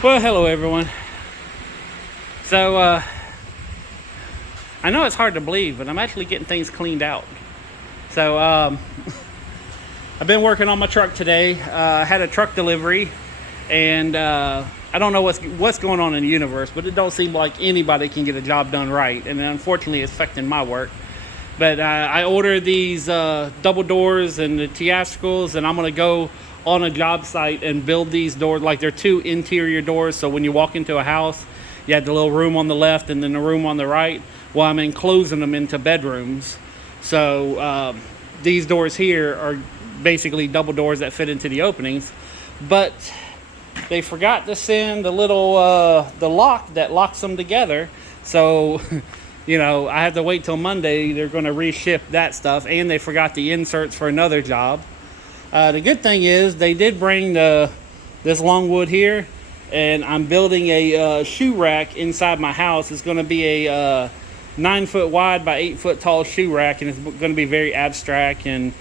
Well, hello everyone. So, I know it's hard to believe, but I'm actually getting things cleaned out. So, I've been working on my truck today. I had a truck delivery, and I don't know what's going on in the universe, but it don't seem like anybody can get a job done right, and unfortunately, it's affecting my work. But I ordered these double doors and the theatricals, and I'm gonna go on a job site and build these doors. Like, they're two interior doors, so when you walk into a house, you have the little room on the left and then the room on the right. Well, I'm enclosing them into bedrooms. So these doors here are basically double doors that fit into the openings, but they forgot to send the little the lock that locks them together. So I have to wait till Monday. They're going to reship that stuff, and they forgot the inserts for another job. The good thing is they did bring this longwood here, and I'm building a shoe rack inside my house. It's going to be a 9-foot wide by 8-foot tall shoe rack, and it's going to be very abstract, and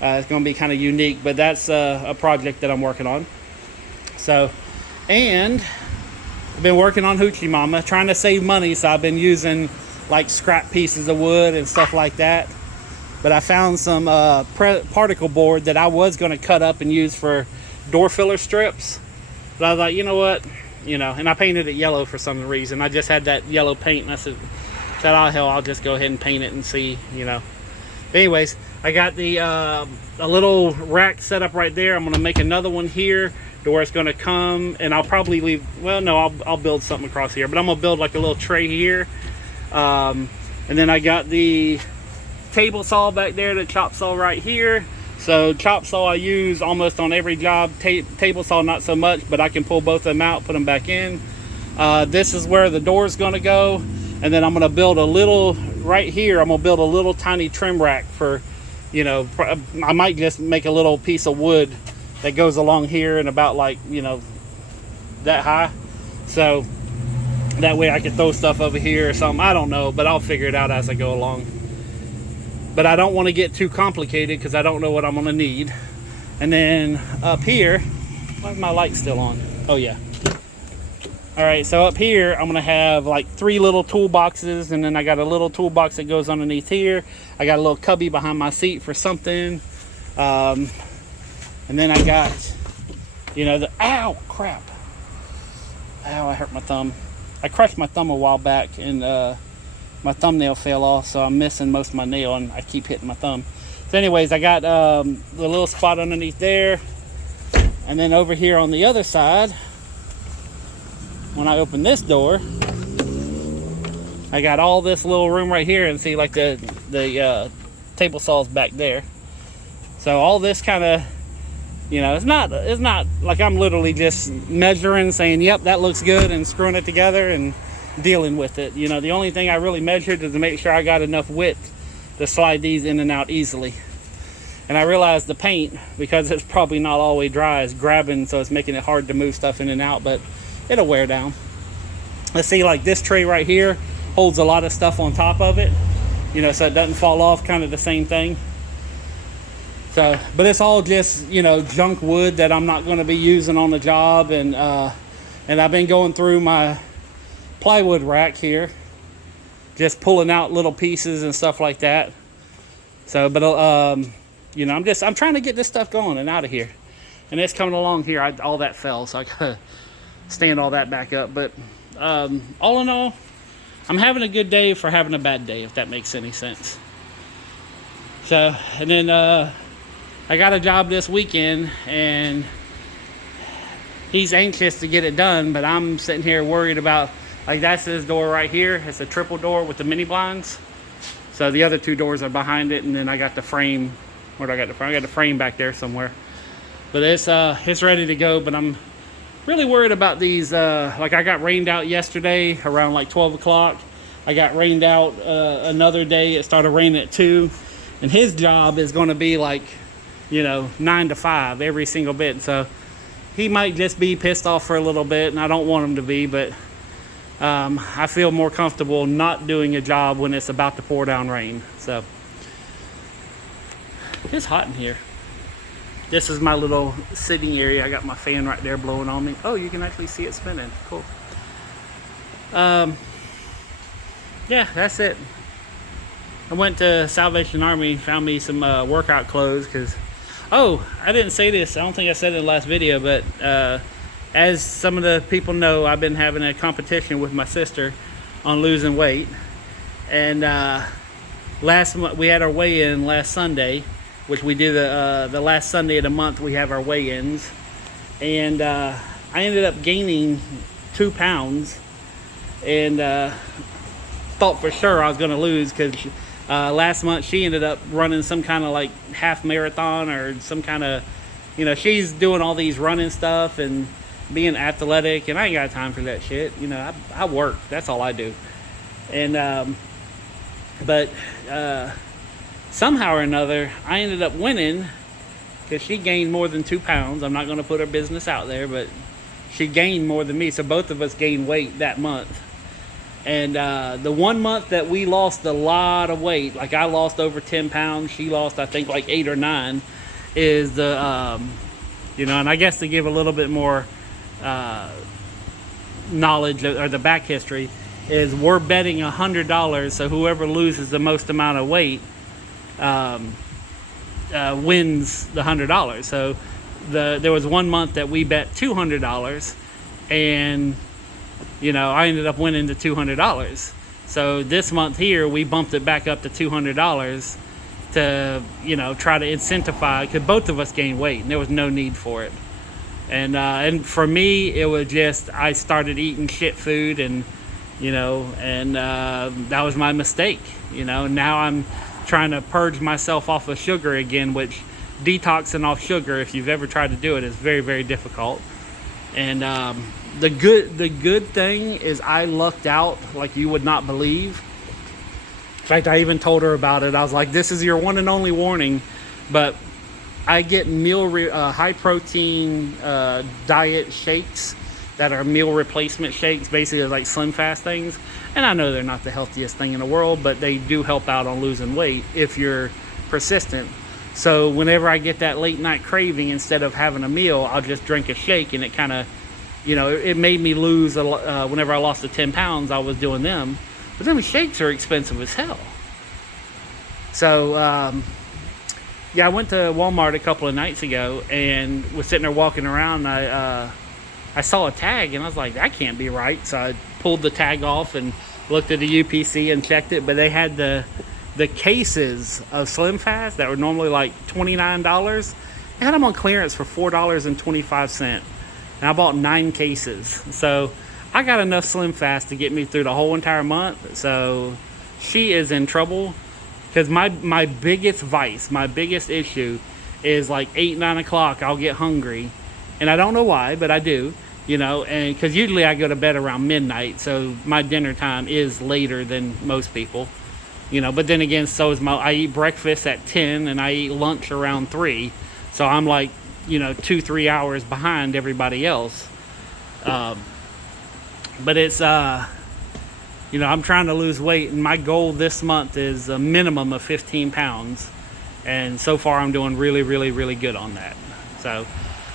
it's going to be kind of unique. But that's a project that I'm working on. So, and I've been working on Hoochie Mama, trying to save money. So I've been using like scrap pieces of wood and stuff like that. But I found some particle board that I was going to cut up and use for door filler strips. But I was like, you know what? And I painted it yellow for some reason. I just had that yellow paint, and I said, oh hell, I'll just go ahead and paint it and see, But anyways, I got the a little rack set up right there. I'm going to make another one here to where it's going to come, and I'll probably leave, well, no, I'll build something across here. But I'm going to build like a little tray here. And then I got the table saw back there, the chop saw right here. So chop saw I use almost on every job, table saw not so much, but I can pull both of them out, put them back in. This is where the door is going to go, and then I'm going to build a little right here. I'm going to build a little tiny trim rack for, I might just make a little piece of wood that goes along here and about like that high, so that way I can throw stuff over here or something. I don't know, but I'll figure it out as I go along. But I don't want to get too complicated because I don't know what I'm going to need. And then up here, why is my light still on? Oh yeah. All right, so up here I'm going to have like 3 little toolboxes, and then I got a little toolbox that goes underneath here. I got a little cubby behind my seat for something. And then I got, ow, crap. Ow, I hurt my thumb. I crushed my thumb a while back, and my thumbnail fell off, so I'm missing most of my nail, and I keep hitting my thumb. So anyways, I got the little spot underneath there, and then over here on the other side, when I open this door, I got all this little room right here, and see, like the table saw's back there. So all this kind of, it's not like I'm literally just measuring, saying, yep, that looks good, and screwing it together and dealing with it. The only thing I really measured is to make sure I got enough width to slide these in and out easily. And I realized the paint, because it's probably not all the way dry, is grabbing, so it's making it hard to move stuff in and out, but it'll wear down. Let's see, like this tray right here holds a lot of stuff on top of it, so it doesn't fall off, kind of the same thing. So, but it's all just, junk wood that I'm not going to be using on the job. And I've been going through my plywood rack here, just pulling out little pieces and stuff like that. So, but I'm trying to get this stuff going and out of here, and it's coming along here. All that fell, so I gotta stand all that back up. But all in all, I'm having a good day for having a bad day, if that makes any sense. So, and then I got a job this weekend, and he's anxious to get it done, but I'm sitting here worried about, like, that's his door right here. It's a triple door with the mini blinds. So the other 2 doors are behind it, and then I got the frame. Where do I got the frame? I got the frame back there somewhere. But it's ready to go. But I'm really worried about these. Like, I got rained out yesterday around like 12 o'clock. I got rained out another day. It started raining at 2. And his job is going to be like, 9 to 5 every single bit. So he might just be pissed off for a little bit, and I don't want him to be, but I feel more comfortable not doing a job when it's about to pour down rain. So it's hot in here. This is my little sitting area. I got my fan right there blowing on me. Oh, you can actually see it spinning. Cool. Yeah, that's it. I went to Salvation Army, found me some workout clothes because, oh, I didn't say this. I don't think I said it in the last video, but as some of the people know, I've been having a competition with my sister on losing weight. And last month, we had our weigh-in last Sunday, which we do the last Sunday of the month, we have our weigh-ins. And I ended up gaining 2 pounds and thought for sure I was going to lose because last month she ended up running some kind of like half marathon or some kind of, you know, she's doing all these running stuff and being athletic, and I ain't got time for that shit. You know, I work, that's all I do. And but somehow or another I ended up winning because she gained more than 2 pounds. I'm not going to put her business out there, but she gained more than me, so both of us gained weight that month. And the 1 month that we lost a lot of weight, like I lost over 10 pounds, she lost I think like 8 or 9, is the, you know, and I guess to give a little bit more knowledge or the back history, is we're betting $100, so whoever loses the most amount of weight wins the $100. So there was 1 month that we bet $200, and you know, I ended up winning the $200. So this month here, we bumped it back up to $200 to, you know, try to incentivize, because both of us gained weight and there was no need for it. And for me, it was just, I started eating shit food, and, you know, and that was my mistake. You know, now I'm trying to purge myself off of sugar again, which detoxing off sugar, if you've ever tried to do it, is very, very difficult. And the good thing is I lucked out like you would not believe. In fact, I even told her about it. I was like, this is your one and only warning, but I get high protein diet shakes that are meal replacement shakes, basically like Slim Fast things. And I know they're not the healthiest thing in the world, but they do help out on losing weight if you're persistent. So whenever I get that late night craving, instead of having a meal, I'll just drink a shake, and it kind of, you know, it made me lose whenever I lost the 10 pounds, I was doing them. But then the shakes are expensive as hell. So, yeah, I went to Walmart a couple of nights ago and was sitting there walking around. I saw a tag, and I was like, that can't be right. So I pulled the tag off and looked at the UPC and checked it. But they had the cases of Slim Fast that were normally like $29. They had them on clearance for $4.25. And I bought 9 cases. So I got enough Slim Fast to get me through the whole entire month. So she is in trouble, because my biggest vice, my biggest issue is like 8, 9 o'clock, I'll get hungry. And I don't know why, but I do, you know, and because usually I go to bed around midnight. So my dinner time is later than most people, you know, but then again, so is I eat breakfast at 10 and I eat lunch around 3. So I'm like, you know, 2-3 hours behind everybody else. But it's, you know, I'm trying to lose weight, and my goal this month is a minimum of 15 pounds. And so far I'm doing really, really, really good on that. So,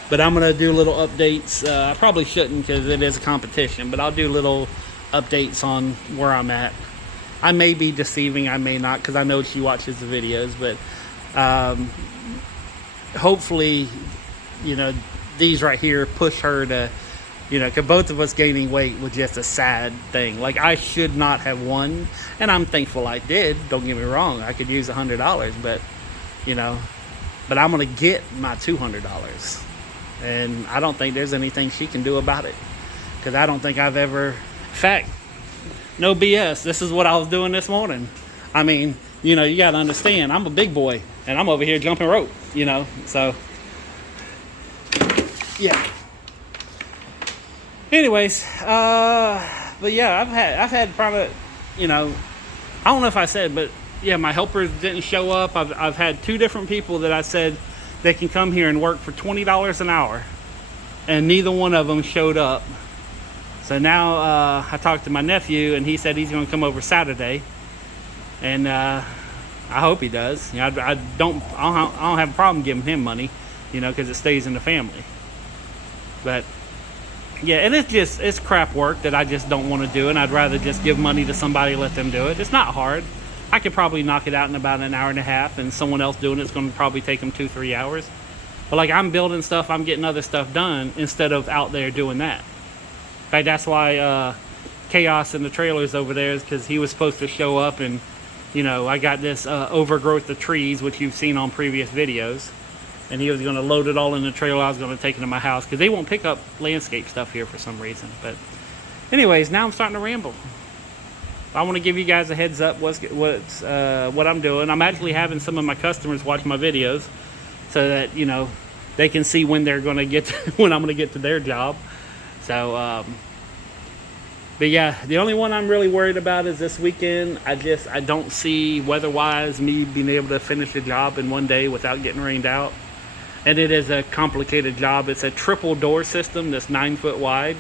but I'm going to do little updates. I probably shouldn't, because it is a competition, but I'll do little updates on where I'm at. I may be deceiving, I may not, because I know she watches the videos, but hopefully, you know, these right here push her to, you know, because both of us gaining weight was just a sad thing. Like, I should not have won, and I'm thankful I did. Don't get me wrong, I could use $100, but, you know, but I'm going to get my $200. And I don't think there's anything she can do about it, because I don't think I've ever, in fact, no BS, this is what I was doing this morning. I mean, you know, you got to understand, I'm a big boy, and I'm over here jumping rope, you know, so, yeah. Anyways, but yeah, I've had probably, you know, I don't know if I said, but yeah, my helpers didn't show up. I've had 2 different people that I said they can come here and work for $20 an hour, and neither one of them showed up. So now I talked to my nephew, and he said he's going to come over Saturday, and I hope he does. You know, I don't have a problem giving him money, because it stays in the family. But yeah, and it's crap work that I just don't want to do, and I'd rather just give money to somebody and let them do it. It's not hard. I could probably knock it out in about an hour and a half, and someone else doing it's going to probably take them 2-3 hours. But like, I'm building stuff, I'm getting other stuff done instead of out there doing that. In fact, that's why Chaos in the trailers over there is, because he was supposed to show up, and I got this overgrowth of trees, which you've seen on previous videos, and he was going to load it all in the trailer. I was going to take it to my house because they won't pick up landscape stuff here for some reason. But anyways, now I'm starting to ramble. I want to give you guys a heads up what I'm doing. I'm actually having some of my customers watch my videos so that they can see when they're going to get when I'm going to get to their job. So but yeah, the only one I'm really worried about is this weekend. I don't see weather-wise me being able to finish the job in one day without getting rained out. And it is a complicated job. It's a triple door system that's 9 foot wide.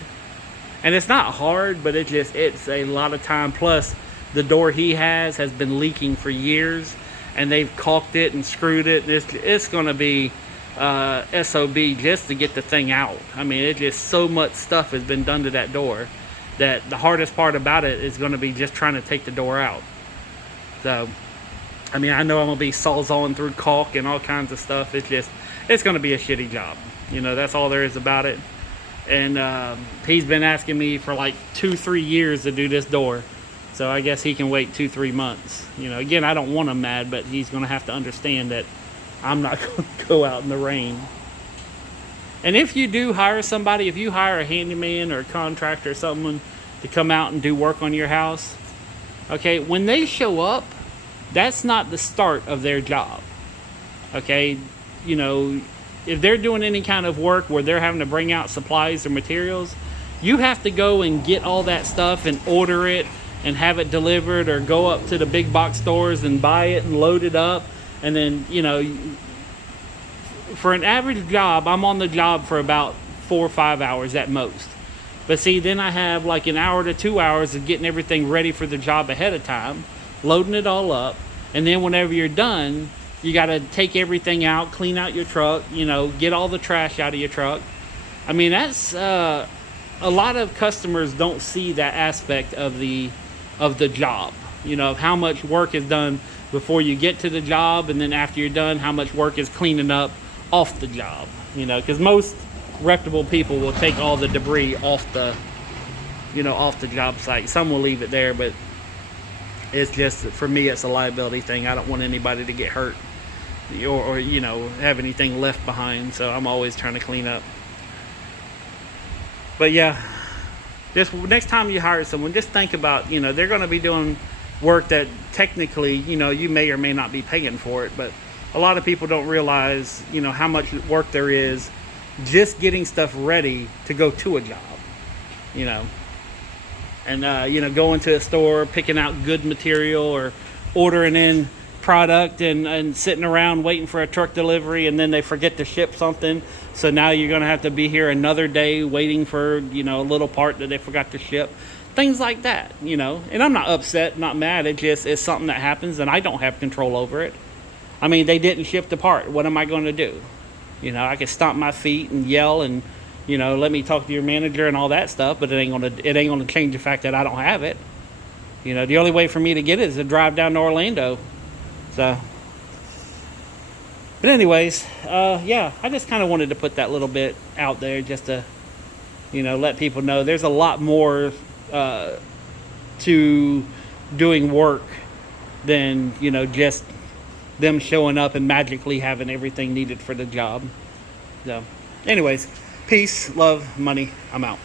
And it's not hard, but it's a lot of time. Plus, the door he has been leaking for years, and they've caulked it and screwed it. It's going to be SOB just to get the thing out. I mean, it's just so much stuff has been done to that door that the hardest part about it is going to be just trying to take the door out. So, I mean, I know I'm going to be sawzalling through caulk and all kinds of stuff. It's going to be a shitty job. That's all there is about it. And he's been asking me for like 2-3 years to do this door. So I guess he can wait 2-3 months. Again, I don't want him mad, but he's going to have to understand that I'm not going to go out in the rain. And if you do hire somebody, if you hire a handyman or a contractor or someone to come out and do work on your house, okay, when they show up, that's not the start of their job. Okay, if they're doing any kind of work where they're having to bring out supplies or materials, you have to go and get all that stuff and order it and have it delivered, or go up to the big box stores and buy it and load it up. And then, for an average job, I'm on the job for about 4 or 5 hours at most. But see, then I have like an hour to 2 hours of getting everything ready for the job ahead of time, loading it all up, and then whenever you're done, you got to take everything out, clean out your truck, get all the trash out of your truck. I mean, that's a lot of customers don't see that aspect of the job, of how much work is done before you get to the job, and then after you're done, how much work is cleaning up off the job, because most reputable people will take all the debris off the job site. Some will leave it there, but it's just, for me, it's a liability thing. I don't want anybody to get hurt or have anything left behind, so I'm always trying to clean up. But yeah, just next time you hire someone, just think about, they're going to be doing work that technically, you may or may not be paying for it, but a lot of people don't realize, how much work there is just getting stuff ready to go to a job, and going to a store, picking out good material, or ordering in product and sitting around waiting for a truck delivery, and then they forget to ship something, so now you're going to have to be here another day waiting for a little part that they forgot to ship. Things like that, and I'm not upset, not mad. It's something that happens, and I don't have control over it. I mean, they didn't ship the part. What am I going to do? I could stomp my feet and yell and let me talk to your manager and all that stuff, but it ain't gonna change the fact that I don't have it. The only way for me to get it is to drive down to Orlando. So, but anyways, yeah, I just kind of wanted to put that little bit out there just to let people know there's a lot more to doing work than just them showing up and magically having everything needed for the job. So anyways, peace, love, money, I'm out.